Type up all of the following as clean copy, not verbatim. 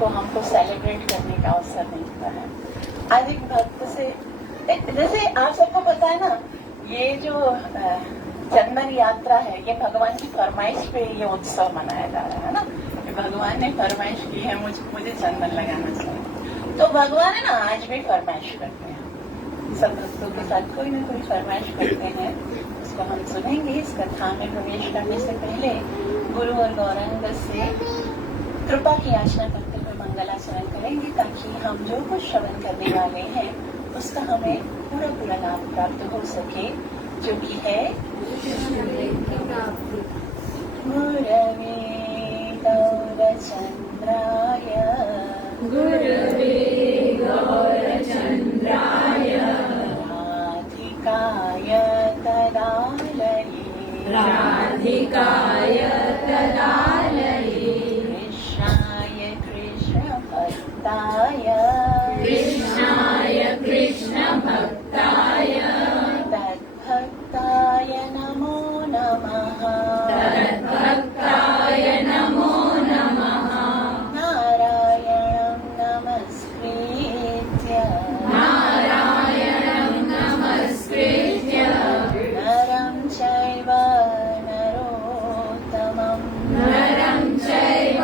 को हमको सेलिब्रेट करने का अवसर मिलता है। आज एक भक्त से, जैसे आप सबको पता है ना, ये जो चंदन यात्रा है, ये भगवान की फरमाइश पे ये उत्सव मनाया जा रहा है ना। भगवान ने फरमाइश की है मुझे चंदन लगाना चाहिए, तो भगवान है ना आज भी फरमाइश करते हैं। सब भक्तों के साथ कोई ना कोई फरमाइश करते हैं, उसको हम सुनेंगे। इस कथा में प्रवेश करने से पहले गुरु और गौरांग से कृपा की याचना करते हुए मंगलाचरण करेंगे, ताकि हम जो कुछ श्रवण करने वाले हैं उसका हमें पूरा पूरा लाभ प्राप्त हो सके, जो कि है गुरवे गौरचंद्राय गुरवे गौरचंद्राय राधिकाय तदालये राधिकाय तदालये कृष्णाय कृष्णभक्ताय कृष्णाय कृष्णभक्ताय तद्भक्ताय नमो नमः तद्भक्ताय नमो नमः नारायणं नमस्कृत्य नारायणं नमस्कृत्य नरं चैव नरोत्तमं नरं चैव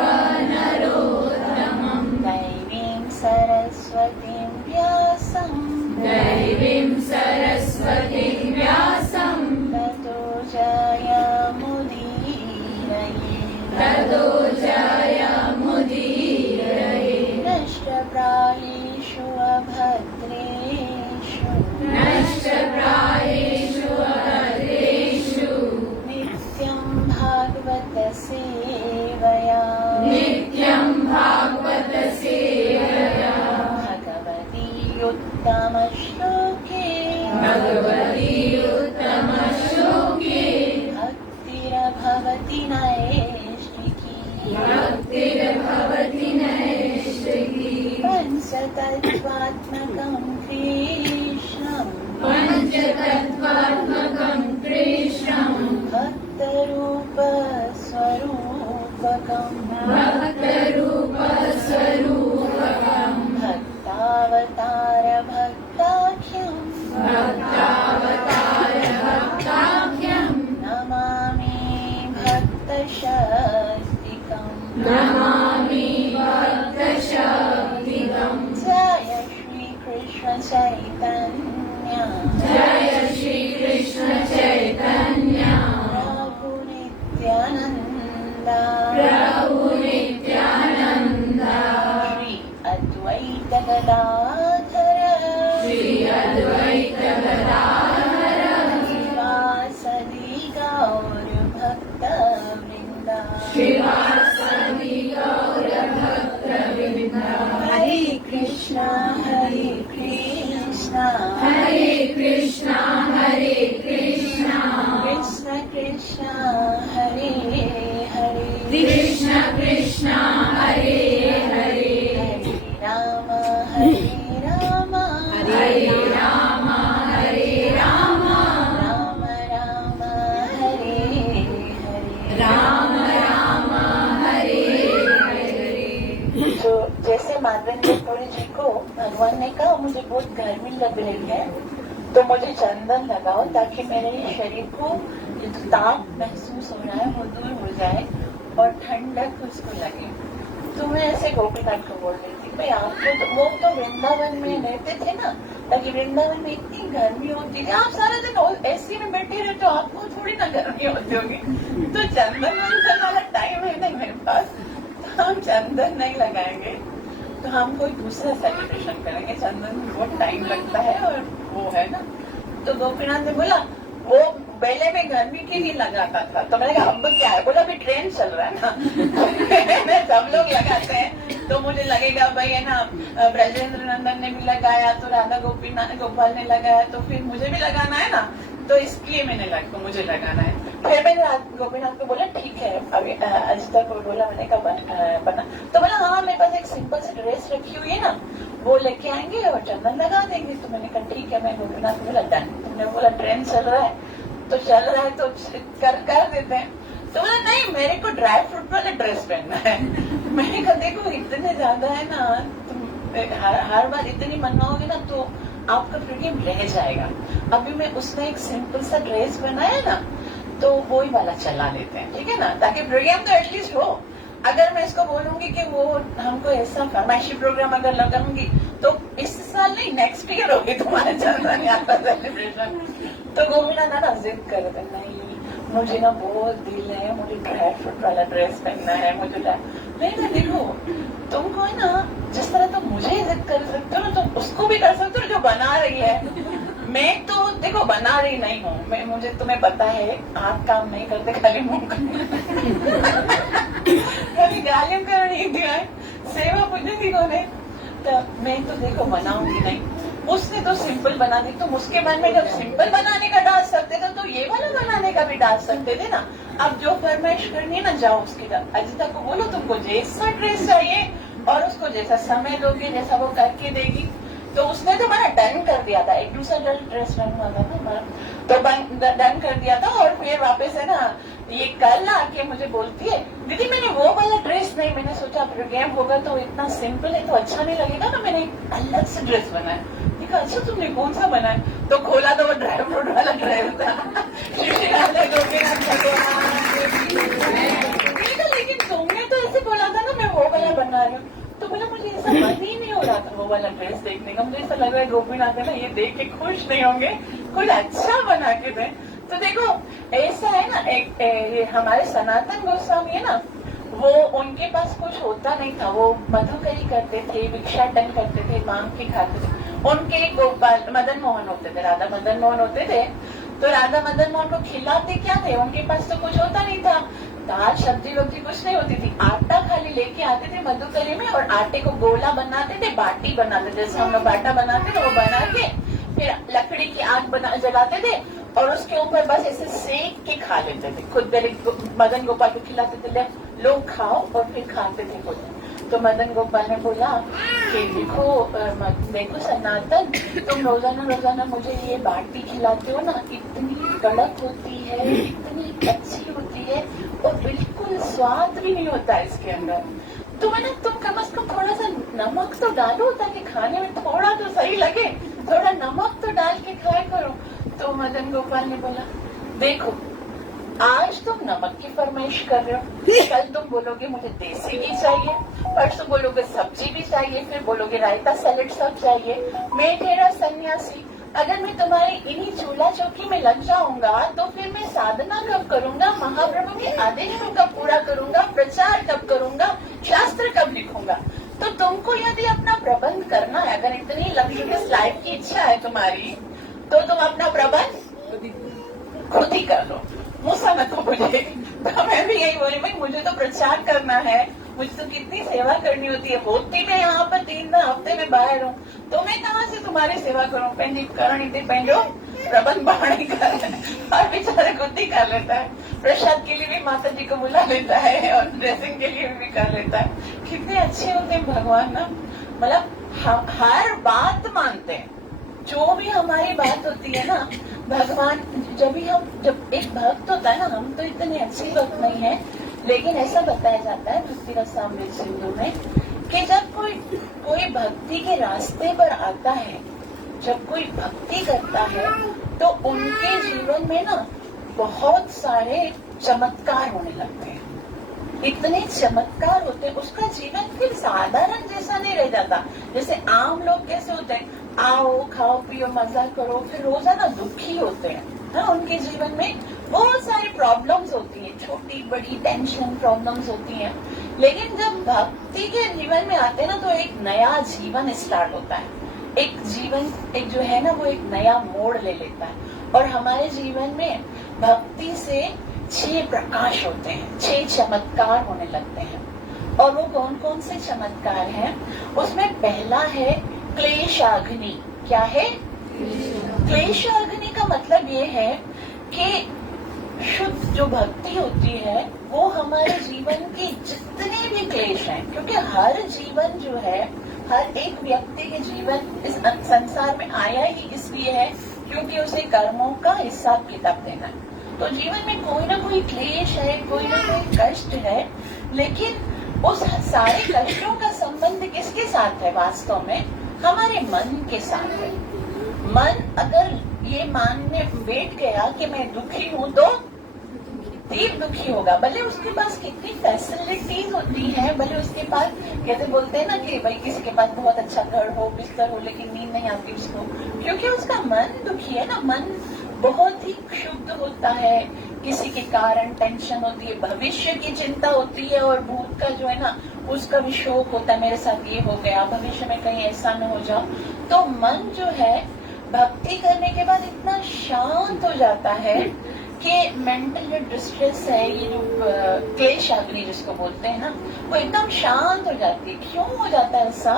नरोत्तमं दैवीं सरस्वतीं व्यासं दैवीं सरस्वतीं व्यासं ततो जयमुदीरये ततो जयमुदीरये नष्टप्रायेषु अभद्रेषु नष्टप्रायेषु अभद्रेषु नित्यं भागवत सेवया नित्यं भागवत सेवया भगवती उत्तमश्लोके भगवती उत्तमश्लोके भक्तिरभवति नैष्ठिकी भक्तिर्भवति नैष्ठिकी पंचतत्त्वात्मकं कृष्णं पञ्चतत्त्वात्मकं कृष्णं भक्तरूपस्वरूपकं भक्तरूपस्वरूपकं भक्तावतारभक्ताख्यं भक्तावतारभक्ताख्यं नमामि भक्तशक्तिकम् नमामि भक्तशक्तिकम् जय श्रीकृष्ण चैतन्य जय श्रीकृष्ण चैतन्य प्रभु नित्यानन्द प्रभु नित्यानन्द श्री अद्वैत गदाधर श्री अद्वैत गदाधर श्रीवासदि गौर भक्तवृन्द श्रीवासदि गौर भक्तवृन्द हरे कृष्ण कृष्ण कृष्ण कृष्ण हरे हरे कृष्ण कृष्ण हरे हरे राम हरे राम राम राम हरे हरे राम राम हरे हरे जो जैसे माधवेंद्र पुरी जी को भगवान ने कहा मुझे बहुत गर्मी लग रही है तो मुझे चंदन लगाओ, ताकि मेरे शरीर को जो ताप महसूस हो रहा है वो दूर हो जाए और ठंडक उसको लगे। तो मैं ऐसे गोपीनाथ को बोल रही थी, भाई आपको तो वो तो वृंदावन में रहते थे ना, ताकि वृंदावन में इतनी गर्मी होती थी, आप सारा दिन एसी में बैठे रहे तो आपको थोड़ी ना गर्मी होती होगी। तो चंदन वंदन वाला टाइम है नहीं मेरे पास, तो हम चंदन नहीं लगाएंगे, तो हम कोई दूसरा सेलिब्रेशन करेंगे। चंदन में बहुत टाइम लगता है और वो है ना। तो गोपीनाथ ने बोला वो पहले में गर्मी के लिए लगाता था, तो मैंने कहा अब क्या है, बोला अभी ट्रेंड चल रहा है ना सब लोग लगाते हैं, तो मुझे लगेगा भाई है ना ब्रजेंद्र नंदन ने भी लगाया तो राधा गोपाल ने लगाया तो फिर मुझे भी लगाना है ना, तो इसलिए मुझे लगाना है। फिर मैंने गोपीनाथ को बोला ठीक है, अभी अजिता को बोला, मैंने कहा बना, तो बोला हाँ मेरे पास एक सिंपल सी ड्रेस रखी हुई है ना, वो लेके आएंगे और चंदन लगा देंगे। तो मैंने कहा ठीक है, मैं गोपीनाथ को बोला डन। तुमने बोला ट्रेंड चल रहा है तो कर देते हैं। तो बोला नहीं मेरे को ड्राई फ्रूट वाला ड्रेस पहनना है। मैंने कहा देखो इतने ज्यादा है ना, तुम हर बार इतनी मनवाओगे ना तो आपका प्रोग्राम रह जाएगा। अभी मैं उसने एक सिंपल सा ड्रेस बनाया ना, तो वही वाला चला लेते हैं, ठीक है ना, ताकि प्रोग्राम तो एटलीस्ट हो। अगर मैं इसको बोलूंगी कि वो हमको ऐसा फरमाइशी प्रोग्राम अगर लगाऊंगी तो इस साल नहीं नेक्स्ट ईयर होगी तुम्हारे चंदन यात्रा सेलिब्रेशन। तो गोविंदा ना जिद कर रहे थे, नहीं मुझे ना बहुत दिल है, मुझे ड्राई फ्रूट वाला ड्रेस पहनना है, मुझे नहीं देखो तुमको है ना, जिस तरह तुम मुझे जिद कर सकते हो ना, तुम उसको भी कर सकते हो जो बना रही है। मैं तो देखो बना रही नहीं हूँ, मुझे तुम्हें पता है हाथ काम नहीं करते, खाली मुंह खाली गालियां कर रही थी, सेवा पूछने की कोने। तो मैं तो देखो बनाऊंगी नहीं, उसने तो सिंपल बना दी, तुम उसके मन में जब सिंपल बनाने का डाल सकते थे तो ये वाला बनाने का भी डाल सकते थे ना। अब जो फरमाइश करनी है ना, जाओ उसकी अजिता को बोलो तुमको जैसा ड्रेस चाहिए और उसको जैसा समय दोगे जैसा वो करके देगी। तो उसने तो हमारा डन कर दिया था, एक दूसरा ड्रेस डन हुआ था ना हमारा, तो डन कर दिया था। और फिर वापस है ना ये कल आके मुझे बोलती है, दीदी मैंने वो वाला ड्रेस नहीं, मैंने सोचा प्रोग्राम होगा तो इतना सिंपल है तो अच्छा नहीं लगेगा ना, मैंने एक अलग से ड्रेस बनाया। देखा अच्छा तुमने कौन सा बनाया, तो खोला तो वो ड्राई फ्रूट वाला ड्रेस था। लेकिन तुमने तो ऐसे बोला था ना मैं वो वाला बना रही हूँ, तो बोला मुझे ऐसा मन ही नहीं हो रहा था वो वाला ड्रेस देखने का, मुझे ऐसा लग रहा है गोपीनाथ है ना ये देख के खुश नहीं होंगे, कुछ अच्छा बना के दे। तो देखो ऐसा है ना, एक हमारे सनातन गोस्वामी है ना, वो उनके पास कुछ होता नहीं था, वो मधुकरी करते थे, भिक्षाटन करते थे, मांग के खाते थे। उनके गोपाल मदन मोहन होते थे, राधा मदन मोहन होते थे, तो राधा मदन मोहन को खिलाते क्या थे, उनके पास तो कुछ होता नहीं था, दाल सब्जी वब्जी कुछ नहीं होती थी, आटा खाली लेके आते थे मधुकरी में और आटे को गोला बनाते थे, बाटी बनाते थे, जैसे हम लोग बाटा बनाते थे वो बना के फिर लकड़ी की आग जलाते थे और उसके ऊपर बस ऐसे सेक के खा लेते थे। खुद मदन गोपाल को खिलाते थे, लोग खाओ और फिर खाते थे खुद। तो मदन गोपाल ने बोला कि देखो सनातन, तुम रोजाना रोजाना मुझे ये बाटी खिलाते हो ना, इतनी कड़क होती है, इतनी अच्छी होती है और बिल्कुल स्वाद भी नहीं होता इसके अंदर, तो मैंने तुम कम से कम थोड़ा सा नमक तो डालो ताकि खाने में थोड़ा तो सही लगे, थोड़ा नमक तो डाल के खाया करो। तो मदन गोपाल ने बोला देखो आज तुम नमक की फरमाइश कर रहे हो, कल तुम बोलोगे मुझे देसी भी चाहिए, परसों बोलोगे सब्जी भी चाहिए, फिर बोलोगे रायता सैलेड सब चाहिए। मैं तेरा सन्यासी, अगर मैं तुम्हारे इन्हीं चूल्हा चौकी में लग जाऊंगा तो फिर मैं साधना कब करूंगा, महाप्रभु के आदेश को कब पूरा करूंगा, प्रचार कब करूंगा, शास्त्र कब लिखूंगा। तो तुमको यदि अपना प्रबंध करना है, अगर इतनी लग्जरियस लाइफ की इच्छा है तुम्हारी, तो तुम अपना प्रबंध खुद ही कर लो, मुझसे मत मुझे। तो मैं भी यही बोली भाई मुझे तो प्रचार करना है, मुझे तो कितनी सेवा करनी होती है, होती मैं यहाँ पर 3 हफ्ते में बाहर हूँ, तो मैं कहाँ से तुम्हारी सेवा करूँ। पंजी करण इतने पंजो प्रबंध बाणी कर और बेचारे खुद ही कर लेता है, प्रसाद के लिए भी माता जी को बुला लेता है और ड्रेसिंग के लिए भी कर लेता है। कितने अच्छे होते हैं भगवान ना, मतलब हर बात मानते हैं, जो भी हमारी बात होती है ना भगवान। जब एक भक्त होता है ना, हम तो इतने अच्छे भक्त नहीं है, लेकिन ऐसा बताया जाता है भक्ति रसामृत सिंधु में कि जब कोई भक्ति के रास्ते पर आता है, जब कोई भक्ति करता है तो उनके जीवन में ना बहुत सारे चमत्कार होने लगते हैं, इतने चमत्कार होते हैं, उसका जीवन फिर साधारण जैसा नहीं रह जाता। जैसे आम लोग कैसे होते हैं, आओ खाओ पियो मजा करो, फिर रोजाना दुखी होते हैं ना, उनके जीवन में बहुत सारी प्रॉब्लम्स होती है, छोटी बड़ी टेंशन प्रॉब्लम्स होती हैं। लेकिन जब भक्ति के जीवन में आते हैं ना तो एक नया जीवन स्टार्ट होता है, एक जो है ना वो एक नया मोड़ ले लेता है। और हमारे जीवन में भक्ति से 6 प्रकाश होते हैं, 6 चमत्कार होने लगते हैं। और वो कौन कौन से चमत्कार हैं, उसमें पहला है क्लेशाग्नि। क्या है क्लेशाग्नि? का मतलब ये है कि शुद्ध जो भक्ति होती है वो हमारे जीवन के जितने भी क्लेश हैं, क्योंकि हर जीवन जो है, हर एक व्यक्ति के जीवन इस संसार में आया ही इसलिए है क्योंकि उसे कर्मों का हिसाब किताब देना है। तो जीवन में कोई ना कोई क्लेश है, कोई ना कोई कष्ट है, लेकिन उस सारे कष्टों का संबंध किसके साथ है वास्तव में? हमारे मन के साथ है। मन अगर ये मानने बैठ गया कि मैं दुखी हूं तो तीव्र दुखी होगा, भले उसके पास कितनी फैसिलिटीज होती हैं, भले उसके पास, कैसे बोलते हैं ना कि भाई किसी के पास बहुत अच्छा घर हो, बिस्तर हो, लेकिन नींद नहीं आती उसको, क्योंकि उसका मन दुखी है ना। मन बहुत ही क्षुब्ध होता है, किसी के कारण टेंशन होती है, भविष्य की चिंता होती है, और भूत का जो है ना उसका भी शोक होता है, मेरे साथ ये हो गया, भविष्य में कहीं ऐसा न हो जाओ। तो मन जो है भक्ति करने के बाद इतना शांत हो जाता है कि मेंटल जो डिस्ट्रेस है, ये जो क्लेश अग्नि जिसको बोलते हैं ना, वो एकदम शांत हो जाती है। क्यों हो जाता है ऐसा?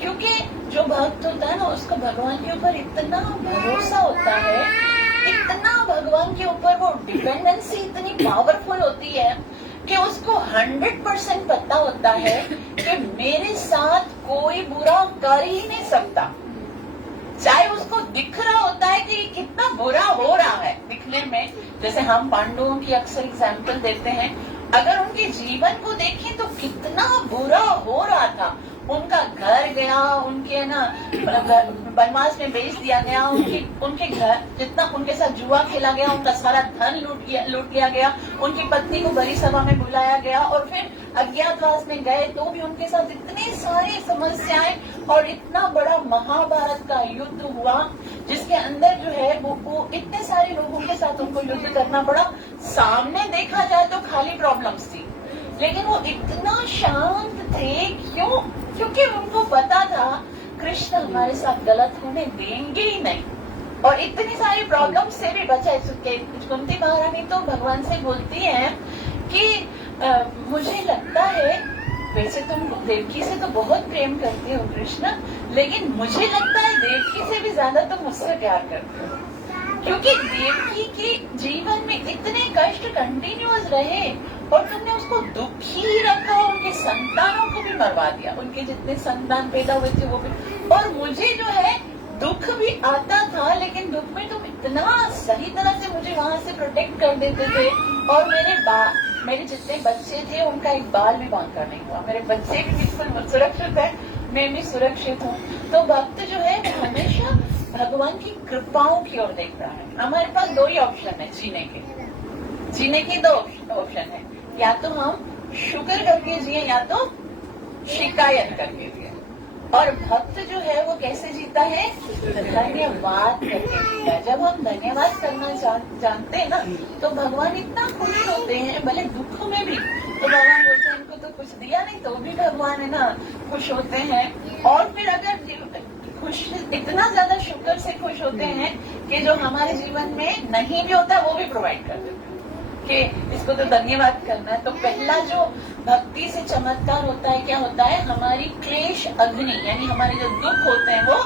क्योंकि जो भक्त होता है ना उसको भगवान के ऊपर इतना भरोसा होता है, इतना भगवान के ऊपर वो डिपेंडेंसी इतनी पावरफुल होती है कि उसको 100% पता होता है कि मेरे साथ कोई बुरा कर ही नहीं सकता। चाहे उसको दिख रहा होता है कि कितना बुरा हो रहा है दिखने में, जैसे हम पांडवों की अक्सर एग्जाम्पल देते हैं, अगर उनके जीवन को देखें तो कितना बुरा हो रहा था। उनका घर गया, उनके ना वनवास में बेच दिया गया, उनके घर जितना उनके साथ जुआ खेला गया, उनका सारा धन लूट लिया गया, उनकी पत्नी को बड़ी सभा में बुलाया गया, और फिर अज्ञातवास में गए तो भी उनके साथ इतनी सारी समस्याएं, और इतना बड़ा महाभारत का युद्ध हुआ जिसके अंदर जो है वो इतने सारे लोगों के साथ उनको युद्ध करना पड़ा। सामने देखा जाए तो खाली प्रॉब्लम्स थी, लेकिन वो इतना शांत थे। क्यों? क्योंकि उनको पता था कृष्ण हमारे साथ गलत होने देंगे ही नहीं, और इतनी सारी प्रॉब्लम से भी बचा चुके। कुंती महारानी तो भगवान से बोलती है कि मुझे लगता है, वैसे तुम देवकी से तो बहुत प्रेम करते हो कृष्ण, लेकिन मुझे लगता है देवकी से भी ज्यादा तुम मुझसे प्यार करते हो, क्योंकि देवकी के जीवन में इतने कष्ट कंटिन्यूअस रहे और तुमने उसको दुखी रखा, उनके संतानों को भी मरवा दिया, उनके जितने संतान पैदा हुए थे वो भी। और मुझे जो है दुख भी आता था, लेकिन दुख में तुम इतना सही तरह से मुझे वहां से प्रोटेक्ट कर देते थे, और मेरे जितने बच्चे थे उनका एक बाल भी बांका नहीं हुआ, मेरे बच्चे भी बिल्कुल सुरक्षित है, मैं भी सुरक्षित हूँ। तो भक्त जो है हमेशा भगवान की कृपाओं की ओर देखता है। हमारे पास दो ही ऑप्शन है जीने के दो ऑप्शन है, या तो हम शुक्र करके जिए या तो शिकायत करके जिए। और भक्त जो है वो कैसे जीता है? धन्यवाद करके जीता है। जब हम धन्यवाद करना जानते हैं ना तो भगवान इतना खुश होते हैं, भले दुख में भी, तो भगवान बोलते हैं इनको तो कुछ दिया नहीं तो भी भगवान है ना खुश होते हैं। और फिर अगर खुश, इतना ज्यादा शुक्र से खुश होते हैं कि जो हमारे जीवन में नहीं भी होता वो भी प्रोवाइड कर देते हैं कि इसको तो धन्यवाद करना है। तो पहला जो भक्ति से चमत्कार होता है, क्या होता है? हमारी क्लेश अग्नि, यानी हमारे जो दुख होते हैं वो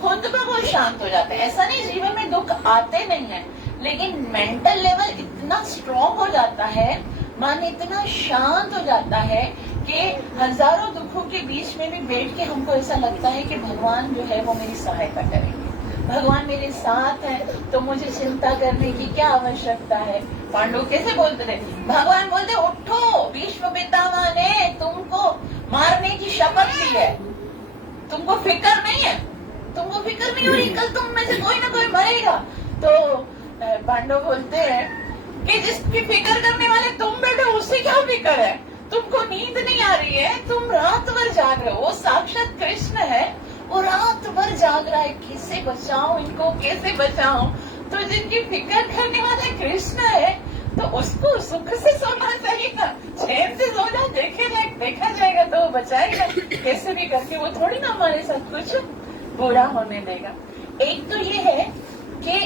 खुद ब खुद शांत हो जाते हैं। ऐसा नहीं जीवन में दुख आते नहीं है, लेकिन मेंटल लेवल इतना स्ट्रॉन्ग हो जाता है, मन इतना शांत हो जाता है कि हजारों दुखों के बीच में भी बैठ के हमको ऐसा लगता है कि भगवान जो है वो मेरी सहायता करेंगे, भगवान मेरे साथ है, तो मुझे चिंता करने की क्या आवश्यकता है। पांडव कैसे बोलते थे? भगवान बोलते उठो, भीष्म पितामह ने तुमको मारने की शपथ ली है, तुमको फिक्र नहीं है, तुमको फिक्र नहीं हो रही, कल तुम में से कोई ना कोई मरेगा। तो पांडव बोलते हैं कि जिसकी फिक्र करने वाले तुम बैठे उससे क्या फिक्र है, तुमको नींद नहीं आ रही है, तुम रात भर जाग रहे हो। वो साक्षात कृष्ण है, वो रात भर जाग रहा है, कैसे बचाऊं इनको, कैसे बचाऊं। तो जिनकी फिक्र करने वाला कृष्ण है तो उसको सुख से सोना चाहिए ना, चैन से सोना, देखा जाएगा तो वो बचाएगा कैसे भी करके, वो थोड़ी ना हमारे साथ कुछ बुरा होने देगा। एक तो ये है कि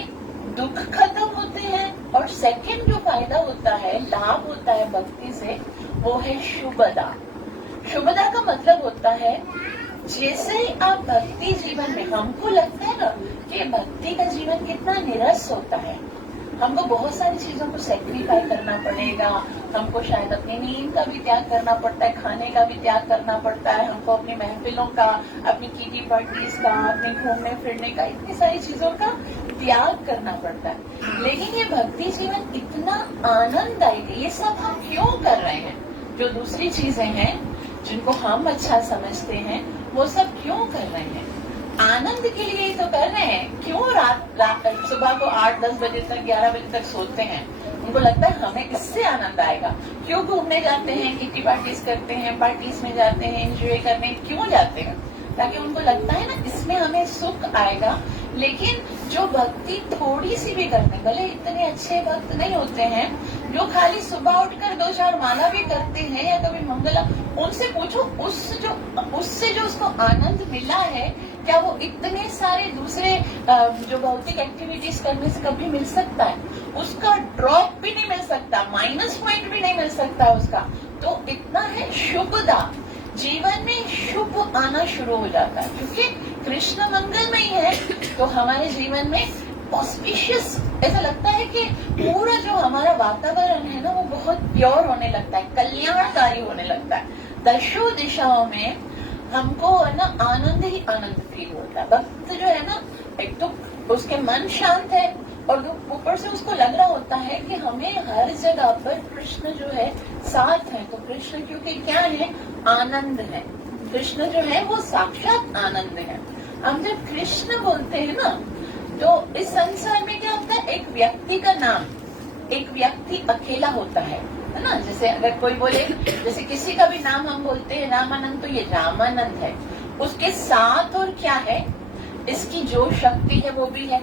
दुख खत्म होते हैं, और सेकंड जो फायदा होता है, लाभ होता है भक्ति से, वो है शुभदा। शुभदा का मतलब होता है जैसे आप भक्ति जीवन में, हमको लगता है ना कि भक्ति का जीवन कितना निरस होता है, हमको बहुत सारी चीजों को सेक्रीफाई करना पड़ेगा, हमको शायद अपनी नींद का भी त्याग करना पड़ता है, खाने का भी त्याग करना पड़ता है, हमको अपनी महफिलों का, अपनी किटी पार्टीज का, अपने घूमने फिरने का, इतनी सारी चीजों का त्याग करना पड़ता है। लेकिन ये भक्ति जीवन इतना आनंददायक है। ये सब हम क्यों कर रहे हैं? जो दूसरी चीजें हैं जिनको हम अच्छा समझते हैं वो सब क्यों कर रहे हैं? आनंद के लिए ही तो कर रहे हैं। क्यों रात सुबह को 8-10 बजे तक 11 बजे तक सोते हैं? उनको लगता है हमें इससे आनंद आएगा। क्यों घूमने जाते हैं, किटी पार्टीज करते हैं, पार्टीज में जाते हैं, एंजॉय करने क्यों जाते हैं? ताकि उनको लगता है ना इसमें हमें सुख आएगा। लेकिन जो भक्ति थोड़ी सी भी करते हैं, भले इतने अच्छे भक्त नहीं होते हैं, जो खाली सुबह उठकर 2-4 माला भी करते हैं या कभी मंगला, उनसे पूछो उससे जो उसको आनंद मिला है क्या वो इतने सारे दूसरे जो भौतिक एक्टिविटीज करने से कभी मिल सकता है? उसका ड्रॉप भी नहीं मिल सकता, माइनस पॉइंट भी नहीं मिल सकता उसका। तो इतना है शुभदा, जीवन में शुभ आना शुरू हो जाता है क्योंकि कृष्ण मंगलमय है। तो हमारे जीवन में ऑस्पिशियस ऐसा लगता है कि पूरा जो हमारा वातावरण है ना वो बहुत प्योर होने लगता है, कल्याणकारी होने लगता है। दशों दिशाओं में हमको है ना आनंद ही आनंद फील होता है। भक्त जो है ना, एक तो उसके मन शांत है और ऊपर से उसको लग रहा होता है कि हमें हर जगह पर कृष्ण जो है साथ है। तो कृष्ण क्योंकि क्या है? आनंद है। कृष्ण जो है वो साक्षात आनंद है। हम जब कृष्ण बोलते हैं ना तो इस संसार में क्या होता है? एक व्यक्ति का नाम, एक व्यक्ति अकेला होता है ना। जैसे अगर कोई बोले, जैसे किसी का भी नाम हम बोलते हैं रामानंद, तो ये रामानंद है। उसके साथ और क्या है? इसकी जो शक्ति है वो भी है,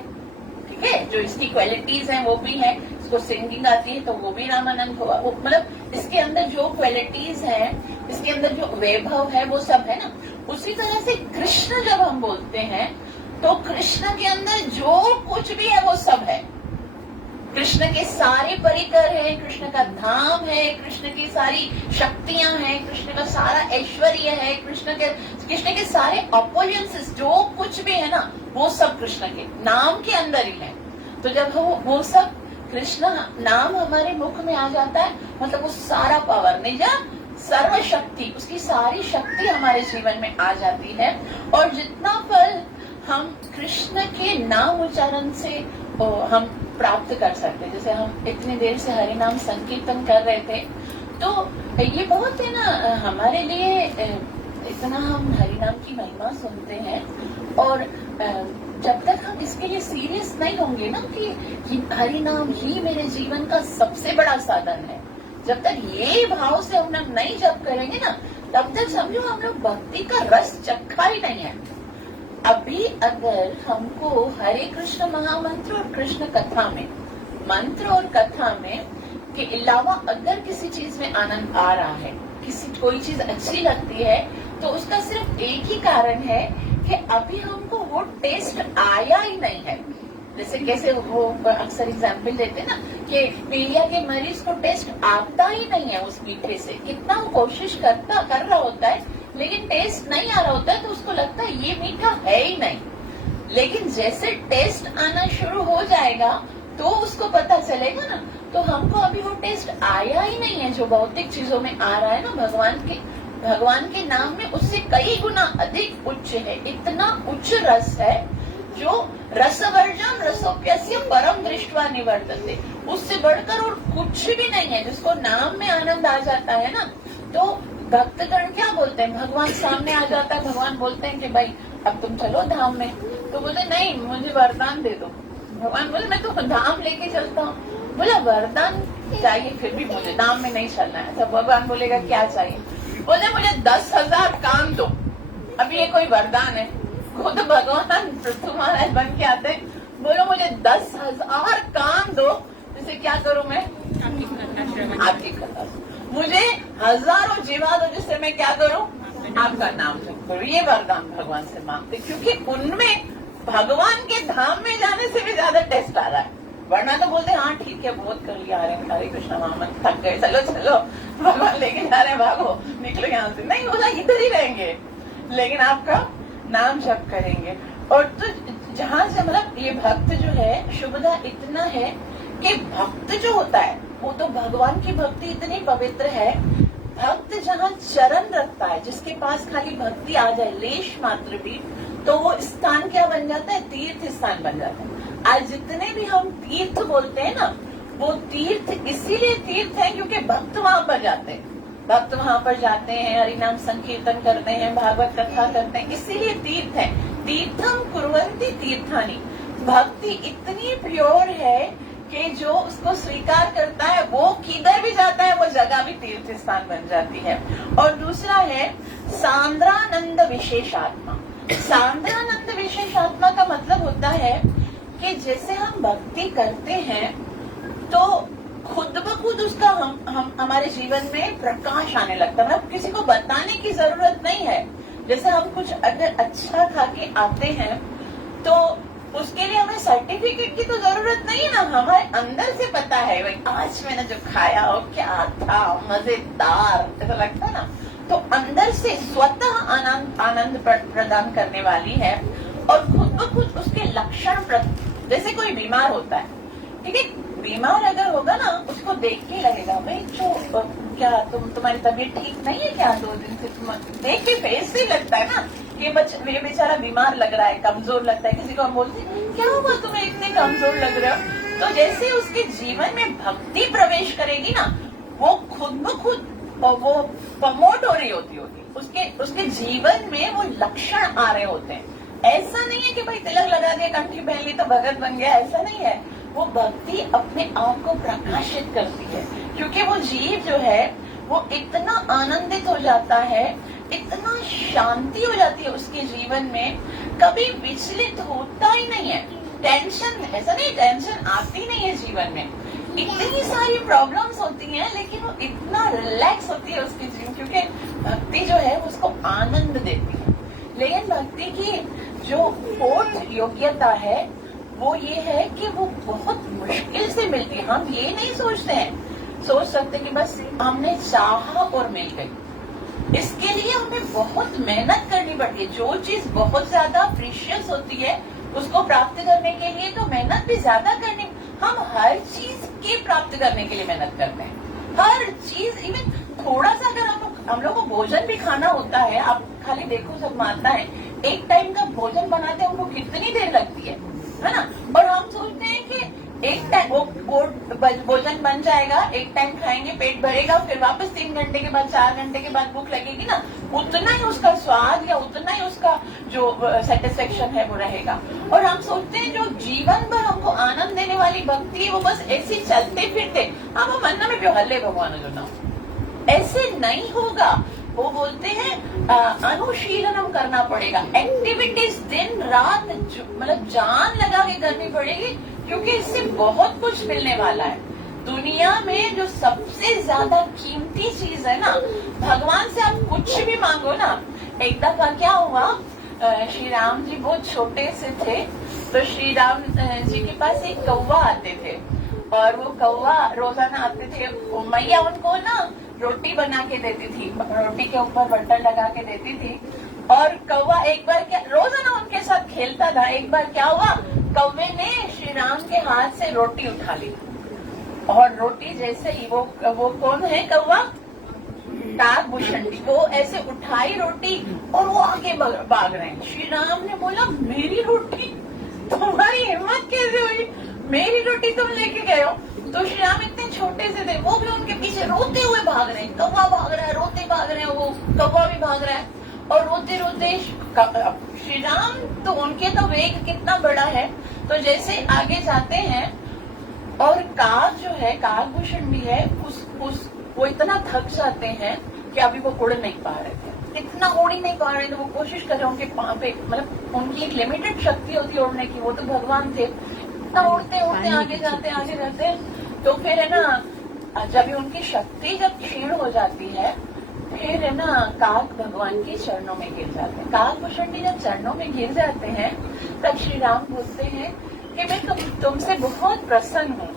ठीक है, जो इसकी क्वालिटीज हैं वो भी है। इसको सिंगिंग आती है तो वो भी रामानंद हुआ। मतलब इसके अंदर जो क्वालिटीज हैं, इसके अंदर जो वैभव है वो सब है ना। उसी तरह से कृष्ण जब हम बोलते हैं तो कृष्ण के अंदर जो कुछ भी है वो सब है। कृष्ण के सारे परिकर है, कृष्ण का धाम है, कृष्ण की सारी शक्तियां हैं, कृष्ण का सारा ऐश्वर्य है, कृष्ण के सारे अपोलियंसेस जो कुछ भी है ना वो सब कृष्ण के नाम के अंदर ही है। तो जब वो सब कृष्ण नाम हमारे मुख में आ जाता है, मतलब वो सारा पावर निज सर्व शक्ति, उसकी सारी शक्ति हमारे जीवन में आ जाती है। और जितना फल हम कृष्ण के नाम उच्चारण से हम प्राप्त कर सकते हैं, जैसे हम इतनी देर से हरि नाम संकीर्तन कर रहे थे, तो ये बहुत है ना हमारे लिए। इतना हम हरि नाम की महिमा सुनते हैं और जब तक हम इसके लिए सीरियस नहीं होंगे ना कि हरि नाम ही मेरे जीवन का सबसे बड़ा साधन है, जब तक ये भाव से हम लोग नहीं जप करेंगे ना, तब तक समझो हम लोग भक्ति का रस चखा ही नहीं है। अभी अगर हमको हरे कृष्ण महामंत्र और कृष्ण कथा में, मंत्र और कथा में के अलावा अगर किसी चीज में आनंद आ रहा है, कोई चीज अच्छी लगती है, तो उसका सिर्फ एक ही कारण है कि अभी हमको वो टेस्ट आया ही नहीं है। जैसे कैसे वो अक्सर एग्जाम्पल देते हैं ना कि पीलिया के मरीज को टेस्ट आता ही नहीं है उस मीठे से, कितना वो कोशिश कर रहा होता है लेकिन टेस्ट नहीं आ रहा होता है, तो उसको लगता है ये मीठा है ही नहीं। लेकिन जैसे टेस्ट आना शुरू हो जाएगा तो उसको पता चलेगा ना। तो हमको अभी वो टेस्ट आया ही नहीं है जो भौतिक चीजों में आ रहा है ना, भगवान के नाम में उससे कई गुना अधिक उच्च है। इतना उच्च रस है जो रसवर्जन रसोप्यस्य परम दृष्टवा निवर्तते, उससे बढ़कर और कुछ भी नहीं है। जिसको नाम में आनंद आ जाता है ना, तो भक्तगण क्या बोलते हैं, भगवान सामने आ जाता है, भगवान बोलते हैं कि भाई अब तुम चलो धाम में, तो बोलते नहीं मुझे वरदान दे दो। भगवान बोले मैं तो धाम लेके चलता हूँ। बोला वरदान चाहिए, फिर भी मुझे धाम में नहीं चलना है। तो भगवान बोलेगा क्या चाहिए? बोले मुझे 10,000 काम दो। अब ये कोई वरदान है? खुद भगवान पृथ्वी महाराज बन के आते हैं, बोलो मुझे 10,000 काम दो, जिसे क्या करूँ मैं? आपकी कथा। मुझे हजारों जीवा दो, जिससे मैं क्या करूँ? आपका नाम जप करूँ। ये वरदान भगवान से मांगते, क्योंकि उनमें भगवान के धाम में जाने से भी ज्यादा टेस्ट आ रहा है। वरना तो बोलते हाँ ठीक है बहुत कर लिया, हरे कृष्ण महामंत्र थक गए, चलो चलो भगवान लेके जा रहे हैं, भागो निकलो यहाँ से। नहीं बोला इधर ही रहेंगे, लेकिन आपका नाम जप करेंगे। और तो जहाँ से मतलब ये भक्त जो है, शुभदा इतना है कि भक्त जो होता है वो तो भगवान की भक्ति इतनी पवित्र है। भक्त जहाँ चरण रखता है, जिसके पास खाली भक्ति आ जाए लेश मात्र भी, तो वो स्थान क्या बन जाता है? तीर्थ स्थान बन जाता है। आज जितने भी हम तीर्थ बोलते हैं ना, वो तीर्थ इसीलिए तीर्थ है क्योंकि भक्त वहां पर जाते हैं। भक्त वहां पर जाते हैं, हरिनाम संकीर्तन करते हैं, भागवत कथा करते हैं, इसीलिए तीर्थ है। तीर्थम कुर्वन्ति तीर्थानि। भक्ति इतनी प्योर है कि जो उसको स्वीकार करता है वो किधर भी जाता है वो जगह भी तीर्थ स्थान बन जाती है। और दूसरा है सांद्रानंद विशेषात्मा। सांद्रानंद विशेषात्मा का मतलब होता है कि जैसे हम भक्ति करते हैं तो खुद ब खुद उसका हम हमारे जीवन में प्रकाश आने लगता है। मतलब किसी को बताने की जरूरत नहीं है। जैसे हम कुछ अगर अच्छा खा के आते हैं तो उसके लिए हमें सर्टिफिकेट की तो जरूरत नहीं है ना, हमारे अंदर से पता है भाई आज मैंने जो खाया वो क्या था, मजेदार, ऐसा लगता है ना। तो अंदर से स्वतः आनंद प्रदान करने वाली है। और खुद ब खुद उसके लक्षण जैसे कोई बीमार होता है, ठीक है, बीमार अगर होगा ना उसको देख के लगेगा भाई जो क्या तुम्हारी तबीयत ठीक नहीं है क्या, 2 दिन से तुम देख के फेस से लगता है ना ये बेचारा बीमार लग रहा है, कमजोर लगता है। किसी को हम बोलते हैं क्या हुआ तुम्हें इतने कमजोर लग रहे हो, तो जैसे उसके जीवन में भक्ति प्रवेश करेगी ना वो खुद ब खुद वो प्रमोट हो रही होती उसके जीवन में वो लक्षण आ रहे होते हैं। ऐसा नहीं है कि भाई तिलक लगा दिया, कंठी पहन ली तो भगत बन गया, ऐसा नहीं है। वो भक्ति अपने आप को प्रकाशित करती है क्योंकि वो जीव जो है वो इतना आनंदित हो जाता है, इतना शांति हो जाती है उसके जीवन में, कभी विचलित होता ही नहीं है। टेंशन, ऐसा नहीं टेंशन आती नहीं है जीवन में, इतनी सारी प्रॉब्लम्स होती हैं लेकिन वो इतना रिलैक्स होती है उसकी जीवन, क्योंकि भक्ति जो है उसको आनंद देती है। लेकिन भक्ति की जो 4th योग्यता है वो ये है कि वो बहुत मुश्किल से मिलती है। हम ये नहीं सोच सकते कि बस हमने चाहा और मिल गई। इसके लिए हमें बहुत मेहनत करनी पड़ती है। जो चीज बहुत ज्यादा प्रीशियस होती है उसको प्राप्त करने के लिए तो मेहनत भी ज्यादा करनी। हम हर चीज के प्राप्त करने के लिए मेहनत करते हैं, हर चीज, इवन थोड़ा सा अगर हम लोग को भोजन भी खाना होता है, आप खाली देखो सब मानता है एक टाइम का भोजन बनाते हैं उनको कितनी देर लगती है ना। और हम सोचते हैं कि एक टाइम वो भोजन बन जाएगा, एक टाइम खाएंगे, पेट भरेगा, फिर वापस 3 घंटे के बाद 4 घंटे के बाद भूख लगेगी ना, उतना ही उसका स्वाद या उतना ही उसका जो सेटिस्फेक्शन है वो रहेगा। और हम सोचते हैं जो जीवन भर हमको आनंद देने वाली भक्ति है वो बस ऐसे चलते फिरते हम मन में भी हल्ले भगवान जो ना, ऐसे नहीं होगा। वो बोलते हैं अनुशीलनम करना पड़ेगा, एक्टिविटीज दिन रात मतलब जान लगा के करनी पड़ेगी, क्योंकि इससे बहुत कुछ मिलने वाला है। दुनिया में जो सबसे ज्यादा कीमती चीज है ना, भगवान से आप कुछ भी मांगो ना। एक दफा क्या हुआ, श्री राम जी बहुत छोटे से थे तो श्री राम जी के पास एक कौवा आते थे और वो कौवा रोजाना आते थे, मैया उनको ना रोटी बना के देती थी, रोटी के ऊपर बटन लगा के देती थी। और कौवा एक बार क्या रोजाना उनके साथ खेलता था। एक बार क्या हुआ, कौवे ने श्री राम के हाथ से रोटी उठा ली और रोटी जैसे ही वो कौन है कौवा, काकभूषणी, वो ऐसे उठाई रोटी और वो आगे भाग रहे हैं। श्री राम ने बोला मेरी रोटी, तुम्हारी हिम्मत कैसे हुई, मेरी रोटी तुम लेके गए हो। तो श्री राम इतने छोटे से थे, वो भी उनके पीछे रोते हुए भाग रहे हैं, कौवा भाग रहा है, रोते भाग रहे हैं, वो कौवा भी भाग रहा है। और रोते रोते श्री राम तो उनके तो वेग कितना बड़ा है, तो जैसे आगे जाते हैं और काक जो है, काकभूषण भी है, वो इतना थक जाते हैं कि अभी वो उड़ नहीं पा रहे थे, इतना उड़ ही नहीं पा रहे थे। वो कोशिश कर रहे हैं, उनके पाँव पे मतलब उनकी एक लिमिटेड शक्ति होती है उड़ने की, वो तो भगवान थे, इतना उड़ते उड़ते आगे जाते तो फिर है ना जब उनकी शक्ति जब क्षीण हो जाती है फिर है ना काक भगवान के चरणों में गिर जाते हैं। काकभूषण जी जब चरणों में गिर जाते हैं तब श्री राम बोलते हैं कि मैं तुमसे बहुत प्रसन्न हूँ,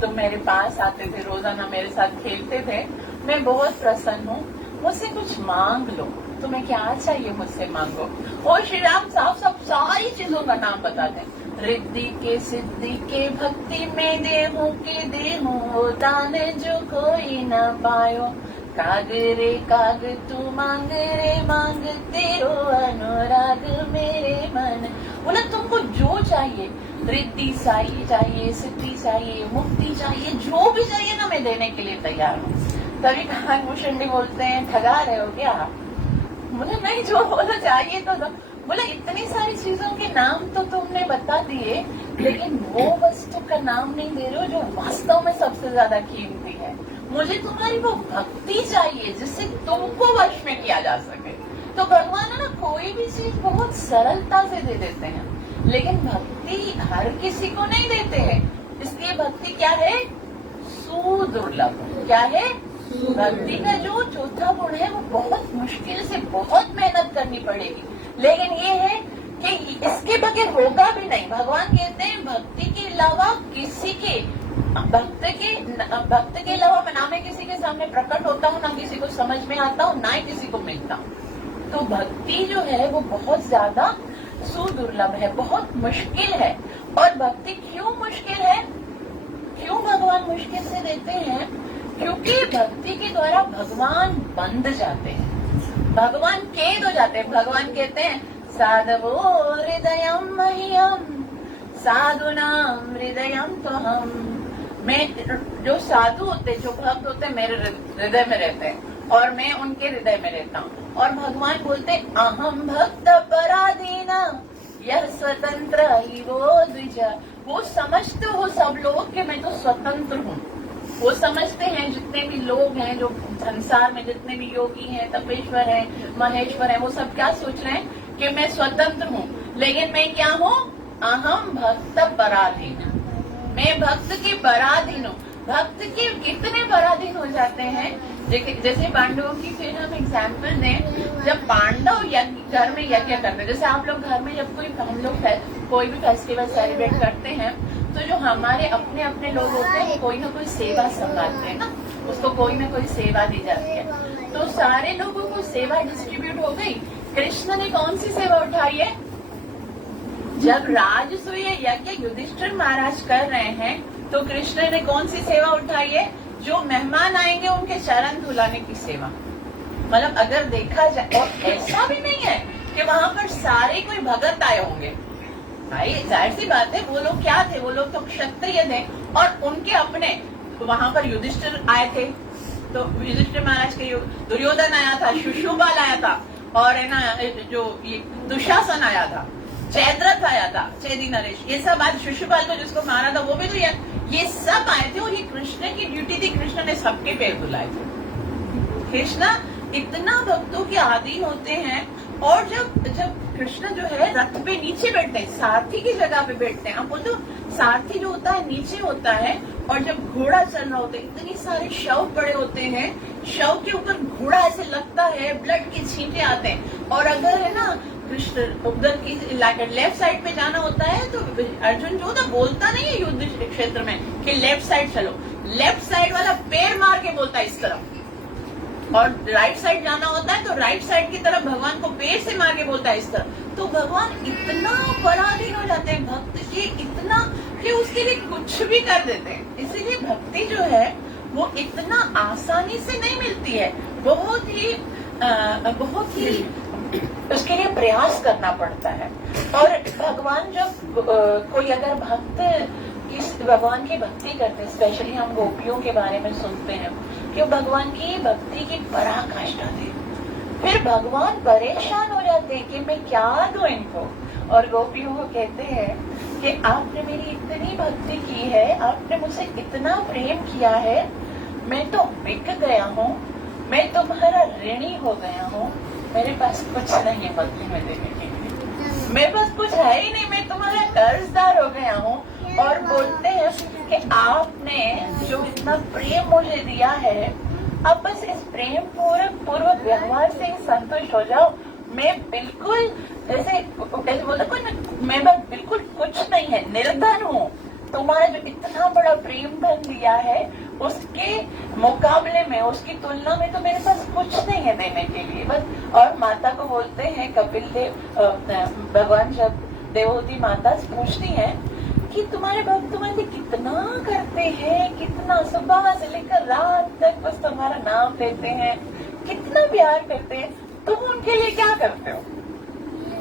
तुम मेरे पास आते थे, रोजाना मेरे साथ खेलते थे, मैं बहुत प्रसन्न हूँ, मुझसे कुछ मांग लो, तुम्हें क्या चाहिए मुझसे मांगो। और श्री राम साफ सारी चीजों का नाम बताते हैं, रिद्धि के सिद्धि के भक्ति में देहूं के देहूं दान जो कोई न पायो, काग रे काग तू मांग रे मांग तेरो अनुराग मेरे मन। बोला तुमको जो चाहिए, रिद्धि चाहिए, सिद्धि चाहिए, मुक्ति चाहिए, जो भी चाहिए ना मैं देने के लिए तैयार हूँ। तभी कान भूषण भी बोलते हैं ठगा रहे हो क्या? बोला नहीं, जो बोला चाहिए तो दो। बोला इतनी सारी चीजों के नाम तो तुमने बता दिए, लेकिन वो वस्तु का नाम नहीं दे रहे हो जो वास्तव में सबसे ज्यादा कीमती है। मुझे तुम्हारी वो भक्ति चाहिए जिससे तुमको वश में किया जा सके। तो भगवान है ना, कोई भी चीज बहुत सरलता से दे देते हैं, लेकिन भक्ति हर किसी को नहीं देते हैं। इसलिए भक्ति क्या है? सुदुर्लभ। क्या है? भक्ति का जो चौथा गुण है वो बहुत मुश्किल से, बहुत मेहनत करनी पड़ेगी, लेकिन ये है कि इसके बगैर होगा भी नहीं। भगवान कहते हैं भक्ति के अलावा किसी के भक्त के अलावा मैं ना मैं किसी के सामने प्रकट होता हूँ, ना किसी को समझ में आता हूँ, ना ही किसी को मिलता हूँ। तो भक्ति जो है वो बहुत ज्यादा सुदुर्लभ है, बहुत मुश्किल है। और भक्ति क्यों मुश्किल है? क्यों भगवान मुश्किल से देते हैं? क्योंकि भक्ति के द्वारा भगवान बंध जाते हैं, भगवान कैद हो जाते हैं। भगवान कहते हैं साधवो हृदयम मह्यम साधुनाम हृदयम तो हम। मैं, जो साधु होते, जो भक्त होते मेरे हृदय में रहते हैं और मैं उनके हृदय में रहता हूँ। और भगवान बोलते अहम भक्त पराधीना यह स्वतंत्र ही वो द्विज। वो समझते हो सब लोग कि मैं तो स्वतंत्र हूँ। वो समझते हैं जितने भी लोग हैं, जो संसार में जितने भी योगी हैं, तपेश्वर हैं, महेश्वर हैं, वो सब क्या सोच रहे हैं कि मैं स्वतंत्र हूँ, लेकिन मैं क्या हूँ? अहम भक्त पराधीन। मैं भक्त के पराधीन हूँ। भक्त के कितने पराधीन हो जाते हैं? जैसे पांडवों की फिर हम एग्जाम्पल दें। जब पांडव घर में यज्ञ करते हैं, जैसे आप लोग घर में जब हम लोग कोई भी फेस्टिवल सेलिब्रेट करते हैं, तो जो हमारे अपने अपने लोग होते हैं कोई ना कोई सेवा संभालते हैं ना, उसको कोई ना कोई सेवा दी जाती है। तो सारे लोगों को सेवा डिस्ट्रीब्यूट हो गई। कृष्ण ने कौन सी सेवा उठाई है? जब राजसूय यज्ञ युधिष्ठिर महाराज कर रहे हैं, तो कृष्ण ने कौन सी सेवा उठाई है? जो मेहमान आएंगे उनके चरण धुलाने की सेवा। मतलब अगर देखा जाए, और ऐसा भी नहीं है कि वहां पर सारे कोई भगत आए होंगे। भाई जाहिर सी बात है, वो लोग क्या थे? वो लोग तो क्षत्रिय थे और उनके अपने। वहां पर युधिष्ठिर आए थे, तो युधिष्ठिर महाराज के दुर्योधन आया था, शिशुपाल आया था, और है ना जो ये दुशासन आया था, चैद्रथ आया था, चैदी नरेश, ये सब आज शिशुपाल को जिसको मारा था वो भी तो ये सब आए थे। और ये कृष्ण की ड्यूटी थी, कृष्ण ने सबके पैर धुलाए थे। कृष्ण इतना भक्तों के अधीन होते हैं। और जब कृष्ण जो है रथ पे नीचे बैठते हैं, सारथी की जगह पे बैठते हैं। अब बोलो सारथी जो होता है नीचे होता है, और जब घोड़ा चल रहा होता है इतनी सारे शव पड़े होते हैं, शव के ऊपर घोड़ा ऐसे लगता है, ब्लड के छींटे आते हैं। और अगर है ना कृष्ण उधर की लेफ्ट साइड पे जाना होता है, तो अर्जुन जो होता बोलता नहीं है युद्ध क्षेत्र में कि लेफ्ट साइड चलो, लेफ्ट साइड वाला पैर मार के बोलता है इस तरफ। और राइट साइड जाना होता है तो राइट साइड की तरफ भगवान को पैर से मार के बोलता है इस तरफ। तो भगवान इतना पराधीन हो जाते हैं भक्त के, इतना कि उसके लिए कुछ भी कर देते हैं। इसीलिए भक्ति जो है वो इतना आसानी से नहीं मिलती है, बहुत ही उसके लिए प्रयास करना पड़ता है। और भगवान जब कोई अगर भक्त भगवान की भक्ति करते हैं, स्पेशली हम गोपियों के बारे में सुनते हैं कि भगवान की भक्ति की पराकाष्ठा थी, फिर भगवान परेशान हो जाते हैं कि मैं क्या दूं इनको। और गोपियों को कहते हैं कि आपने मेरी इतनी भक्ति की है, आपने मुझसे इतना प्रेम किया है, मैं तो बिक गया हूँ, मैं तुम्हारा ऋणी हो गया हूँ, मेरे पास कुछ नहीं है भक्ति में देने के लिए, मेरे पास कुछ है ही नहीं, मैं तुम्हारा कर्जदार हो गया हूँ। और बोलते हैं कि आपने जो इतना प्रेम मुझे दिया है, अब बस इस प्रेम पूर्वक व्यवहार से संतुष्ट हो जाओ। मैं बिल्कुल जैसे बोला कोई, मैं बस बिल्कुल कुछ नहीं है, निर्धन हूँ। तुम्हारा जो इतना बड़ा प्रेम धन दिया है, उसके मुकाबले में, उसकी तुलना में तो मेरे पास कुछ नहीं है देने के लिए बस। और माता को बोलते हैं, कपिल देव भगवान जब देवहूति माता पूछती है कि तुम्हारे भक्त तुम्हारे लिए कितना करते हैं, कितना सुबह से लेकर रात तक बस तुम्हारा नाम लेते हैं, कितना प्यार करते हैं, तुम उनके लिए क्या करते हो?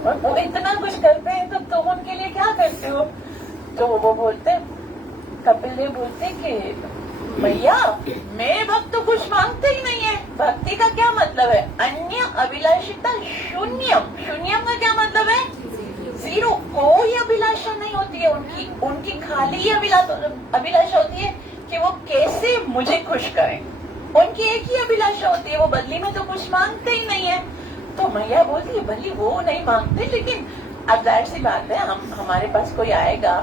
और वो इतना कुछ करते हैं तो तुम उनके लिए क्या करते हो? तो वो बोलते, कपिल देव बोलते कि भैया मेरे भक्त तो कुछ मांगते ही नहीं है। भक्ति का क्या मतलब है? अन्य अभिलाषिता शून्यम। शून्यम का क्या मतलब है? जीरो। कोई अभिलाषा नहीं होती है उनकी। उनकी खाली ही अभिलाषा होती है कि वो कैसे मुझे खुश करें। उनकी एक ही अभिलाषा होती है, वो बदली में तो कुछ मांगते ही नहीं है। तो मैया बोलती है भली वो नहीं मांगते, लेकिन अब जाहिर सी बात है हमारे पास कोई आएगा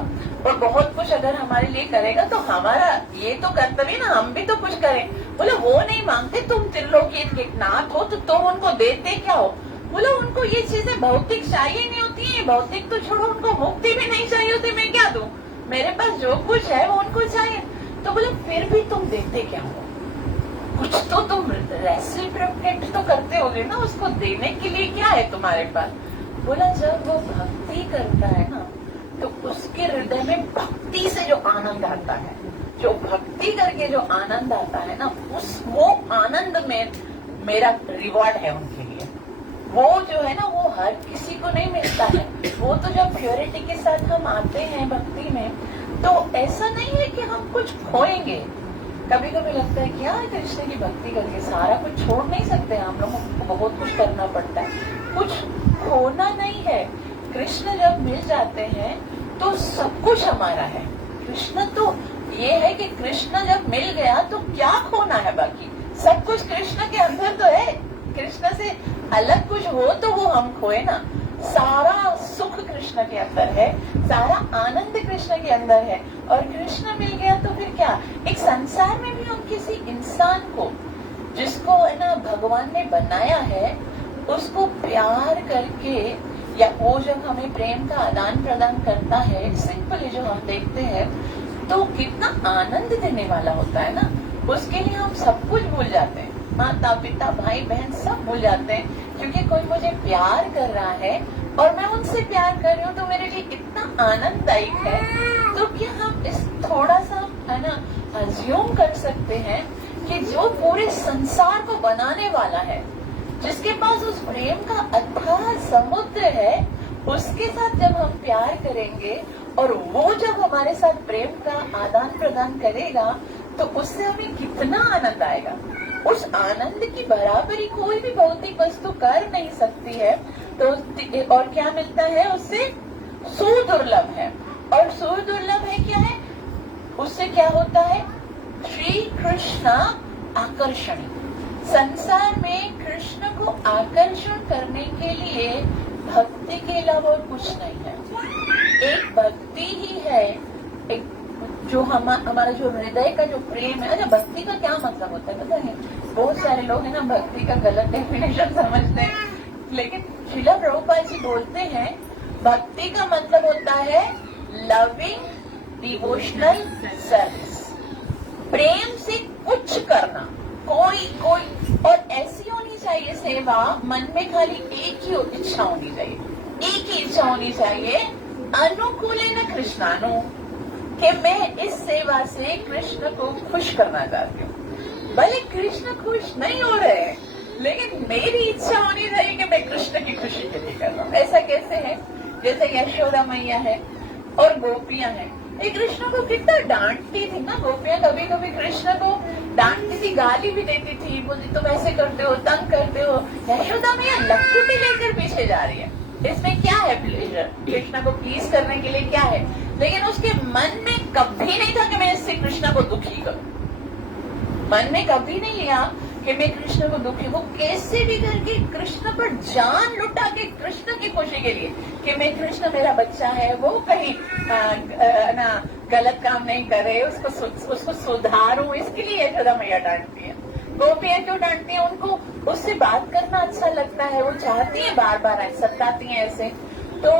और बहुत कुछ अगर हमारे लिए करेगा तो हमारा ये तो कर्तव्य ना, हम भी तो कुछ करें। बोले वो नहीं मांगते, तुम त्रिलोकी के नाथ हो तो तुम उनको देते क्या हो? बोला उनको ये चीजें भौतिक चाहिए नहीं होती है, भौतिक तो छोड़ो, उनको मुक्ति भी नहीं चाहिए होती, मैं क्या दूं? मेरे पास जो कुछ है वो उनको चाहिए। तो बोले फिर भी तुम देते क्या हो? कुछ तो तुम रेसिप्रोकेट तो करते होगे ना, उसको देने के लिए क्या है तुम्हारे पास? बोला जब वो भक्ति करता है ना तो उसके हृदय में भक्ति से जो आनंद आता है, जो भक्ति करके जो आनंद आता है ना, वो आनंद में मेरा रिवॉर्ड है उनके लिए। वो जो है ना वो हर किसी को नहीं मिलता है। वो तो जब प्योरिटी के साथ हम आते हैं भक्ति में तो ऐसा नहीं है कि हम कुछ खोएंगे। कभी कभी लगता है क्या है कृष्ण की भक्ति करके सारा कुछ छोड़ नहीं सकते, हम लोगों को बहुत कुछ करना पड़ता है। कुछ खोना नहीं है। कृष्ण जब मिल जाते हैं तो सब कुछ हमारा है। कृष्ण तो ये है कि कृष्ण जब मिल गया तो क्या खोना है? बाकी सब कुछ कृष्ण के अंदर तो है। कृष्ण से अलग कुछ हो तो वो हम खोए ना। सारा सुख कृष्ण के अंदर है, सारा आनंद कृष्ण के अंदर है। और कृष्ण मिल गया तो फिर क्या? एक संसार में भी हम किसी इंसान को जिसको है ना भगवान ने बनाया है उसको प्यार करके, या वो जब हमें प्रेम का आदान प्रदान करता है, सिंपली जो हम देखते हैं तो कितना आनंद देने वाला होता है ना। उसके लिए हम सब कुछ भूल जाते हैं, माता पिता भाई बहन सब भूल जाते हैं, क्योंकि कोई मुझे प्यार कर रहा है और मैं उनसे प्यार कर रही हूँ तो मेरे लिए इतना आनंददायक है। तो क्या हम इस थोड़ा सा है ना अज्यूम कर सकते हैं कि जो पूरे संसार को बनाने वाला है, जिसके पास उस प्रेम का अथाह समुद्र है, उसके साथ जब हम प्यार करेंगे और वो जब हमारे साथ प्रेम का आदान प्रदान करेगा तो उससे हमें कितना आनंद आएगा। उस आनंद की बराबरी कोई भी भौतिक वस्तु कर नहीं सकती है। तो और क्या मिलता है उससे? सुदुर्लभ है। और सुदुर्लभ है क्या है? उससे क्या होता है? श्री कृष्ण आकर्षण। संसार में कृष्ण को आकर्षण करने के लिए भक्ति के अलावा और कुछ नहीं है। एक भक्ति ही है, एक जो हमारा जो हृदय का जो प्रेम है। अच्छा भक्ति का क्या मतलब होता है पता है? बहुत सारे लोग है ना भक्ति का गलत डेफिनेशन समझते हैं, लेकिन श्रील प्रभुपाद जी बोलते हैं भक्ति का मतलब होता है लविंग डिवोशनल सर्विस। प्रेम से कुछ करना, कोई और ऐसी होनी चाहिए सेवा, मन में खाली एक ही इच्छा होनी चाहिए, एक ही इच्छा होनी चाहिए, अनुकूलेन कृष्णानु, कि मैं इस सेवा से कृष्ण को खुश करना चाहती हूँ। भले कृष्ण खुश नहीं हो रहे लेकिन मेरी इच्छा होनी चाहिए कि मैं कृष्ण की खुशी के लिए कर रहा हूँ। ऐसा कैसे है? जैसे यशोदा मैया है और गोपियां हैं, ये कृष्ण को कितना डांटती थी ना। गोपियां कभी कभी कृष्ण को डांटती थी, गाली भी देती थी, बोलती तुम ऐसे करते हो, तंग करते हो। यशोदा मैया लखुटी लेकर पीछे जा रही है। इसमें क्या है प्लेजर? कृष्ण को प्लीज करने के लिए क्या है? लेकिन उसके मन में कभी नहीं था कि मैं इससे कृष्ण को दुखी करूं। मन में कभी नहीं लिया कि मैं कृष्ण को दुखी, वो कैसे भी करके कृष्ण पर जान लुटा के कृष्ण की खुशी के लिए कि मैं कृष्ण मेरा बच्चा है, वो कहीं ना गलत काम नहीं करे, उसको सुधारूं, इसके लिए यशोदा मैया डांटती है। गोपियां क्यों डांटती हैं? उनको उससे बात करना अच्छा लगता है, वो चाहती है बार बार सताती हैं ऐसे। तो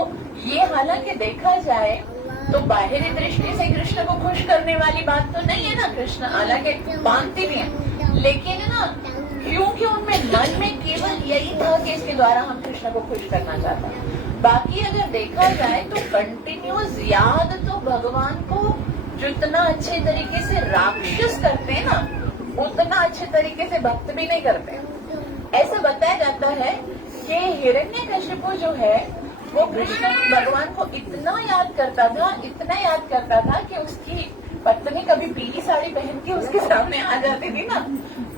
ये हालांकि देखा जाए तो बाहरी दृष्टि से कृष्ण को खुश करने वाली बात तो नहीं है ना। कृष्ण हालांकि मानती भी है, लेकिन ना क्योंकि उनमें मन में केवल यही था कि इसके द्वारा हम कृष्ण को खुश करना चाहते हैं। बाकी अगर देखा जाए तो कंटिन्यूस याद तो भगवान को जितना अच्छे तरीके से राक्षस करते हैं ना, उतना अच्छे तरीके से भक्त भी नहीं करते। ऐसा बताया जाता है कि हिरण्यकशिपु जो है वो कृष्ण भगवान को इतना याद करता था, इतना याद करता था कि उसकी पत्नी कभी पीली साड़ी पहन के उसके सामने आ जाती थी ना,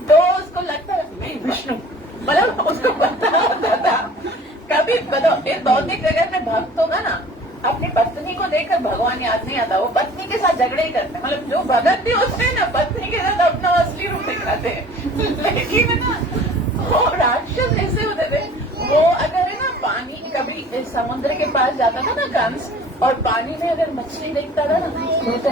तो उसको लगता था मैं विष्णु, मतलब उसको पता होता था। कभी बताओ, इस भौतिक जगत में भक्त होगा ना, अपनी पत्नी को देखकर भगवान याद नहीं आता, वो पत्नी के साथ झगड़े ही करते हैं। मतलब जो भगत भी होते हैं ना, पत्नी के साथ अपना असली रूप दिखाते हैं। लेकिन ना वो राक्षस ऐसे होते थे, वो अगर है ना पानी, कभी समुद्र के पास जाता था ना कंस, और पानी में अगर मछली देखता था ना, तो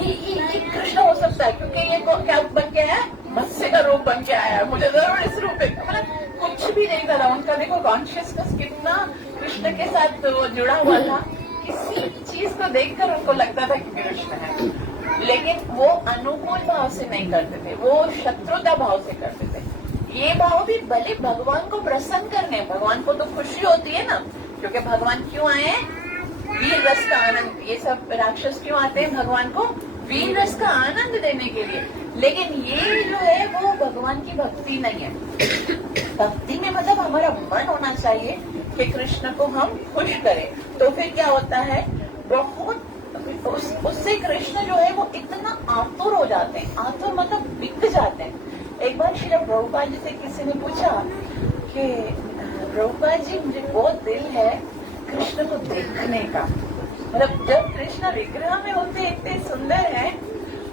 ये कृष्ण हो सकता है, क्योंकि ये क्या बन के आया, मत्स्य का रूप बन के आया है, मुझे जरूर इस रूप में, मतलब कुछ भी देखता था। उनका देखो कॉन्शियसनेस कितना कृष्ण के साथ जुड़ा हुआ था। किसी चीज को देखकर उनको लगता था कि कृष्ण है, लेकिन वो अनुकूल भाव से नहीं करते थे, वो शत्रुता भाव से करते थे। ये भाव भी भले भगवान को प्रसन्न करने, भगवान को तो खुशी होती है ना, क्योंकि भगवान क्यों आए हैं, वीर रस का आनंद। ये सब राक्षस क्यों आते हैं भगवान को, वीर रस का आनंद देने के लिए। लेकिन ये जो है वो भगवान की भक्ति नहीं है। भक्ति में मतलब हमारा मन होना चाहिए कि कृष्ण को हम खुश करें। तो फिर क्या होता है, बहुत उससे कृष्ण जो है वो इतना आतुर हो जाते हैं, आतुर मतलब बिक जाते हैं। एक बार श्री प्रभुपाद जी से किसी ने पूछा कि प्रभुपाद जी मुझे बहुत दिल है कृष्ण को देखने का, मतलब जब कृष्ण विग्रह में होते इतने सुंदर हैं,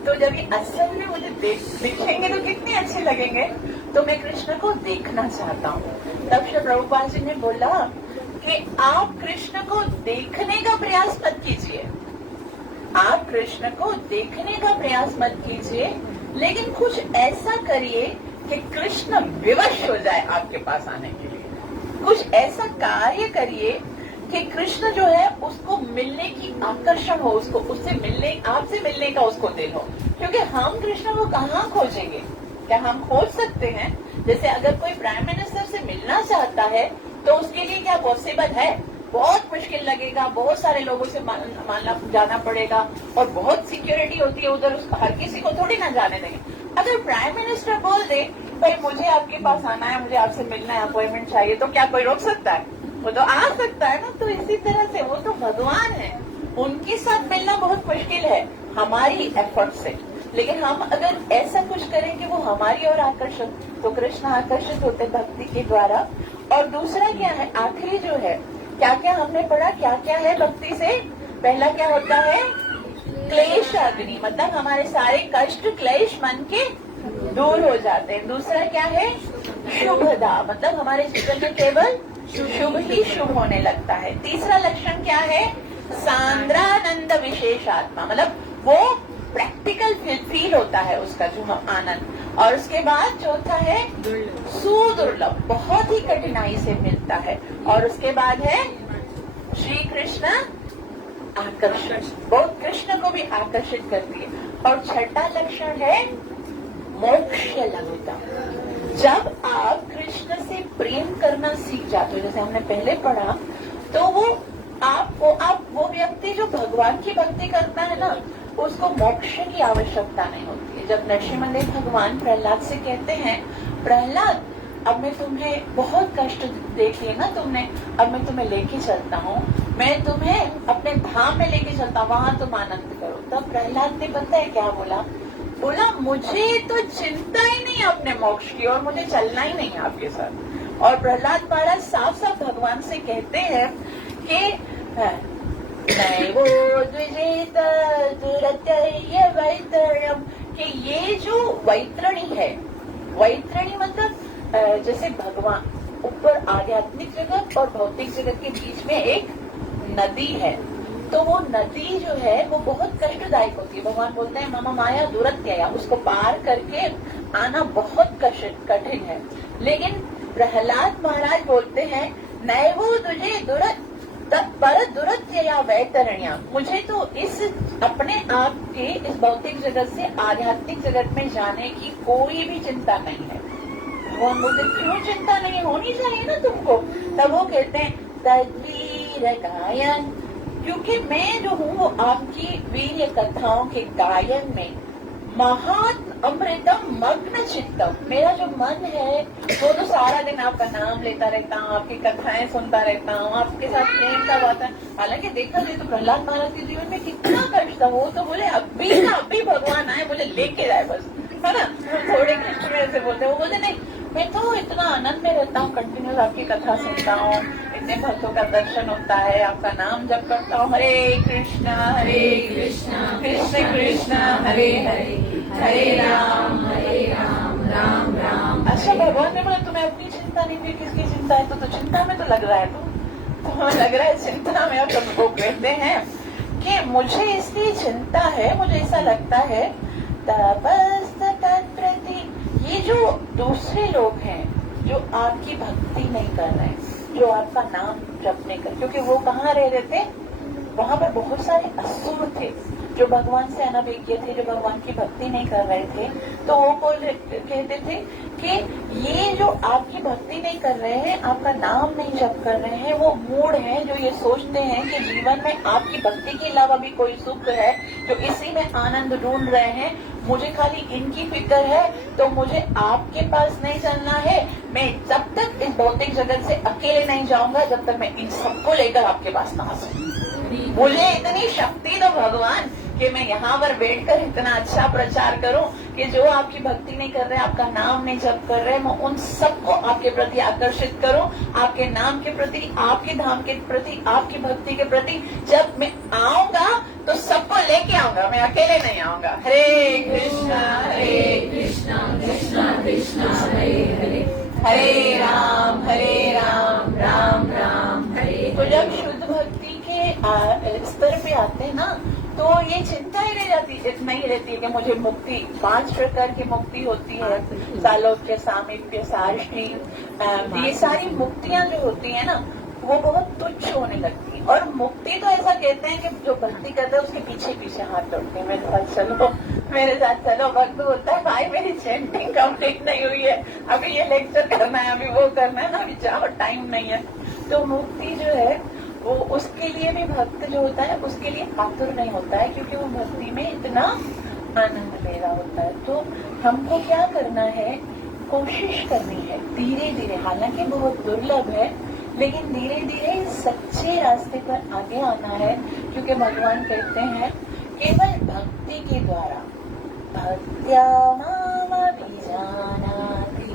तो जब ये असल में मुझे दिखेंगे तो कितने अच्छे लगेंगे, तो मैं कृष्ण को देखना चाहता हूँ। तब श्री प्रभुपाद जी ने बोला कि आप कृष्ण को देखने का प्रयास मत कीजिए, आप कृष्ण को देखने का प्रयास मत कीजिए, लेकिन कुछ ऐसा करिए कि कृष्ण विवश हो जाए आपके पास आने के लिए। कुछ ऐसा कार्य करिए कि कृष्ण जो है उसको मिलने की आकर्षण हो, उसको उससे मिलने, आपसे मिलने का उसको दिल हो। क्योंकि हम कृष्ण को कहाँ खोजेंगे, क्या हम खोज सकते हैं? जैसे अगर कोई प्राइम मिनिस्टर से मिलना चाहता है तो उसके लिए क्या पॉसिबल है? बहुत मुश्किल लगेगा, बहुत सारे लोगों से मानना जाना पड़ेगा, और बहुत सिक्योरिटी होती है उधर, हर किसी को थोड़ी ना जाने देंगे। अगर प्राइम मिनिस्टर बोल दे भाई मुझे आपके पास आना है, मुझे आपसे मिलना है, अपॉइंटमेंट चाहिए, तो क्या कोई रोक सकता है? वो तो आ सकता है ना। तो इसी तरह से वो तो भगवान है, उनके साथ मिलना बहुत मुश्किल है हमारी एफर्ट से। लेकिन हम अगर ऐसा कुछ करें कि वो हमारी ओर आकर्षित, तो कृष्ण आकर्षित होते भक्ति के द्वारा। और दूसरा क्या है, आखिरी जो है, क्या क्या हमने पढ़ा, क्या क्या है भक्ति से? पहला क्या होता है, क्लेश अग्नि, मतलब हमारे सारे कष्ट क्लेश मन के दूर हो जाते हैं। दूसरा क्या है, शुभदा, मतलब हमारे जीवन में केवल शुभ ही शुभ होने लगता है। तीसरा लक्षण क्या है, सांद्रानंद विशेषात्मा, मतलब वो प्रैक्टिकल फील होता है उसका जो हम आनंद। और उसके बाद चौथा है सुदुर्लभ, बहुत ही कठिनाई से मिलता है। और उसके बाद है श्री कृष्ण आकर्षण, बहुत कृष्ण को भी आकर्षित करती है। और छठा लक्षण है मोक्ष लभ्यता। जब आप कृष्ण से प्रेम करना सीख जाते हो, जैसे हमने पहले पढ़ा, तो वो व्यक्ति जो भगवान की भक्ति करता है ना, उसको मोक्ष की आवश्यकता नहीं होती है। जब नरसिंहदेव भगवान प्रहलाद से कहते हैं, प्रहलाद अब मैं तुम्हें बहुत कष्ट देख लिया ना तुमने, अब मैं तुम्हें लेके चलता हूँ, मैं तुम्हें अपने धाम में लेके चलता हूँ, वहां तुम आनंद करो। तब प्रहलाद ने पता है क्या बोला, बोला मुझे तो चिंता ही नहीं अपने मोक्ष की, और मुझे चलना ही नहीं आपके साथ। और प्रहलाद महाराज साफ साफ भगवान से कहते हैं कि नैवो द्विजेत दुरत्यय वैतरण्यम, कि ये जो वैतरणी है, वैतरणी मतलब जैसे भगवान ऊपर आध्यात्मिक जगत और भौतिक जगत के बीच में एक नदी है, तो वो नदी जो है वो बहुत कष्टदायक होती है। भगवान बोलते हैं ममा माया दुरत्यया, उसको पार करके आना बहुत कठिन है। लेकिन प्रहलाद महाराज बोलते हैं नैवो तुझे पर दुरत्यया वैतरण्या, मुझे तो इस अपने आप के इस भौतिक जगत से आध्यात्मिक जगत में जाने की कोई भी चिंता नहीं है। भगवान बोलते क्यों चिंता नहीं होनी चाहिए ना तुमको? तब वो कहते हैं तद्वीर गायन, क्योंकि मैं जो हूँ वो आपकी वीर कथाओं के गायन में महान अमृतम मग्न चित्तम, मेरा जो मन है वो तो सारा दिन आपका नाम लेता रहता हूँ, आपकी कथाएं सुनता रहता हूँ, आपके साथ प्रेम का बात है। हालांकि देखा जाए तो प्रहलाद महाराज के जीवन में कितना कष्ट था, वो तो बोले अभी का अभी भगवान आए, मुझे लेके जाए बस, है ना। थोड़े कृष्ण मेरे से बोलते, वो बोले नहीं मैं तो इतना आनंद में रहता हूँ, कंटिन्यूस आपकी कथा सुनता हूँ, इतने भक्तों का दर्शन होता है, आपका नाम जप करता हूँ, हरे कृष्ण कृष्ण कृष्ण हरे हरे, हरे राम राम राम। अच्छा भगवान ने बोला तुम्हें अपनी चिंता नहीं थी, किसकी चिंता है? तो चिंता में तो लग रहा है, तो हमें लग रहा है चिंता में। अब तुमको कहते हैं कि मुझे इसकी चिंता है, मुझे ऐसा लगता है तत्प्रति, ये जो दूसरे लोग हैं जो आपकी भक्ति नहीं कर रहे हैं, जो आपका नाम जप नहीं कर, क्योंकि वो कहाँ रह रहे थे, वहां पर बहुत सारे असुर थे जो भगवान से अनभिज्ञ थे, जो भगवान की भक्ति नहीं कर रहे थे। तो वो कहते थे कि ये जो आपकी भक्ति नहीं कर रहे हैं, आपका नाम नहीं जप कर रहे हैं, वो मूढ़ हैं जो ये सोचते हैं कि जीवन में आपकी भक्ति के अलावा भी कोई सुख है, जो इसी में आनंद ढूंढ रहे हैं। मुझे खाली इनकी फिक्र है, तो मुझे आपके पास नहीं चलना है। मैं जब तक इस भौतिक जगत से अकेले नहीं जाऊंगा, जब तक मैं इन सबको लेकर आपके पास ना आ सकूं। मुझे इतनी शक्ति दो भगवान कि मैं यहाँ पर बैठकर इतना अच्छा प्रचार करूं कि जो आपकी भक्ति नहीं कर रहे, आपका नाम नहीं जप कर रहे, मैं उन सबको आपके प्रति आकर्षित करूं, आपके नाम के प्रति, आपके धाम के प्रति, आपकी भक्ति के प्रति। जब मैं आऊंगा तो सबको लेके आऊंगा, मैं अकेले नहीं आऊंगा। हरे कृष्णा कृष्ण कृष्ण हरे हरे, हरे राम राम राम हरे। तो जब शुद्ध भक्ति के स्तर पे आते हैं ना, तो ये चिंता ही नहीं रहती है कि मुझे मुक्ति, 5 प्रकार की मुक्ति होती है, सालोक्य, सामीप्य, सार्ष्टी, ये सारी मुक्तियां जो होती है ना, वो बहुत तुच्छ होने लगती है। और मुक्ति तो ऐसा कहते हैं कि जो भक्ति करता है उसके पीछे पीछे हाथ जोड़ते हैं, मेरे साथ चलो, मेरे साथ चलो। भक्त बोलता है भाई मेरी चैंटिंग कंप्लीट नहीं हुई है, अभी ये लेक्चर करना है, अभी वो करना है ना, अभी जाओ, टाइम नहीं है। तो मुक्ति जो है वो उसके लिए भी भक्त जो होता है उसके लिए आतुर नहीं होता है, क्योंकि वो भक्ति में इतना आनंद ले रहा होता है। तो हमको क्या करना है, कोशिश करनी है धीरे धीरे, हालांकि बहुत दुर्लभ है, लेकिन धीरे धीरे सच्चे रास्ते पर आगे आना है। क्योंकि भगवान कहते हैं केवल भक्ति के द्वारा, भक्त्या मामभिजानाति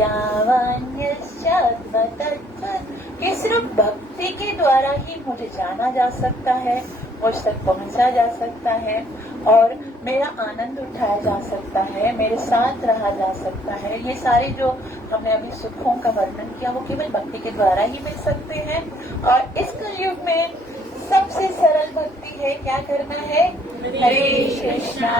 यावन्यश्चात्मतत्त्वम्, कि सिर्फ भक्ति के द्वारा ही मुझे जाना जा सकता है, मुझ तक पहुंचा जा सकता है, और मेरा आनंद उठाया जा सकता है, मेरे साथ रहा जा सकता है। ये सारे जो हमने अभी सुखों का वर्णन किया वो केवल भक्ति के द्वारा ही मिल सकते हैं। और इस कलयुग में सबसे सरल भक्ति है, क्या करना है, हरे कृष्णा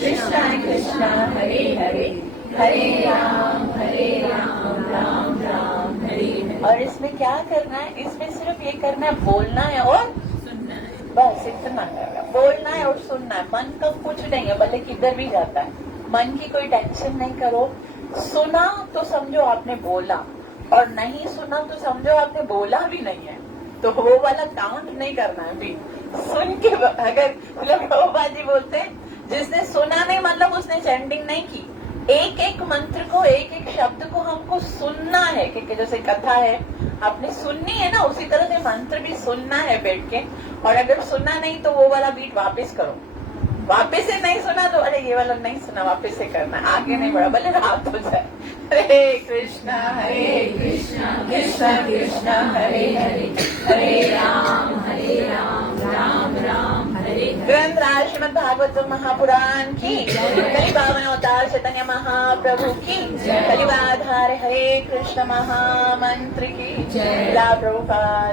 कृष्णा कृष्णा हरे हरे, हरे राम राम राम हरे हरे। और इसमें क्या करना है, इसमें सिर्फ ये करना है, बोलना है और सुनना है, बस इतना करना, बोलना है और सुनना है। मन का कुछ नहीं है, भले किधर भी जाता है, मन की कोई टेंशन नहीं करो। सुना तो समझो आपने बोला, और नहीं सुना तो समझो आपने बोला भी नहीं है, तो वो वाला काउंट नहीं करना है। भी सुन के, अगर प्रभुपाद जी बोलते हैं जिसने सुना नहीं मतलब उसने चैंटिंग नहीं की। एक एक मंत्र को, एक एक शब्द को हमको सुनना है, क्योंकि जैसे कथा है आपने सुननी है ना, उसी तरह से मंत्र भी सुनना है बैठ के। और अगर सुना नहीं तो वो वाला बीट वापस करो, वापस से नहीं सुना तो अरे ये वाला नहीं सुना, वापस से करना, आगे नहीं बढ़ा, भले रात हो जाए। हरे कृष्णा कृष्णा कृष्णा हरे हरे, हरे राम राम राम हरे। ग्रंथ राज श्रीमद् भागवत महापुराण की, कलि पावन अवतार चैतन्य महाप्रभु की, कलिवाधार हरे कृष्ण महामंत्र की जय। प्रभुपाद।